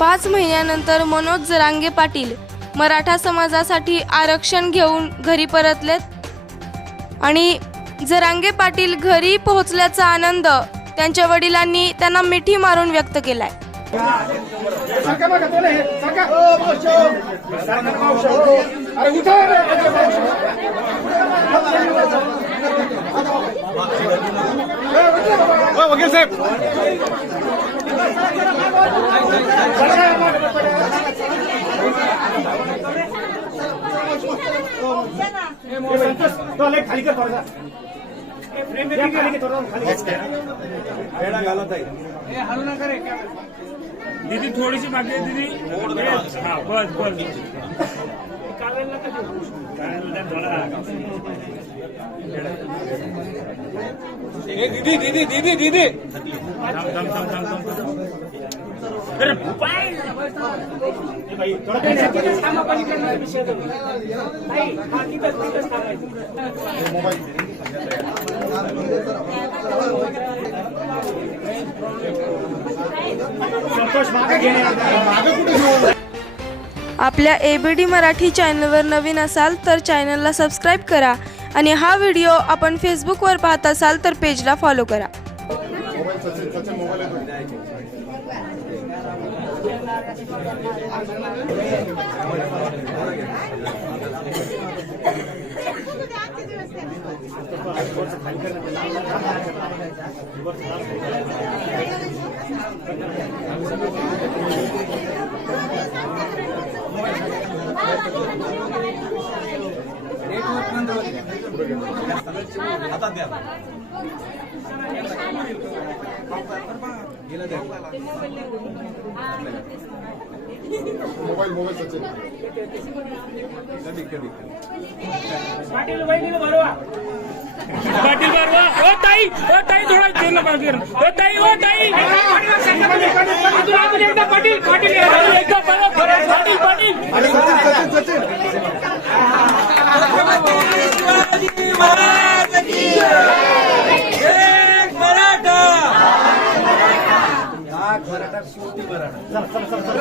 पाच महिन्यानंतर मनोज जरांगे पाटील मराठा समाजासाठी आरक्षण घेऊन घरी परतलेत आणि जरांगे पाटील घरी पोहोचल्याचा आनंद त्यांच्या वडिलांनी त्यांना मिठी मारून व्यक्त केलाय. वकील साहेब खाली कर दीदी थोड़ी सी बाकी है दीदी. हाँ बस बस दीदी दीदी दीदी दीदी अरे भाई आपल्या एबीडी मराठी चॅनलवर नवीन असाल तर चॅनलला सबस्क्राईब करा आणि हा व्हिडिओ आपण फेसबुकवर पाहत असाल तर पेजला फॉलो करा. मोबाईल सचिन पाटील बरवा ओ ताई थोड़ा देर ना बाकी ओ ताई पाटील पाटील एकदा पाटील सचिन मराठा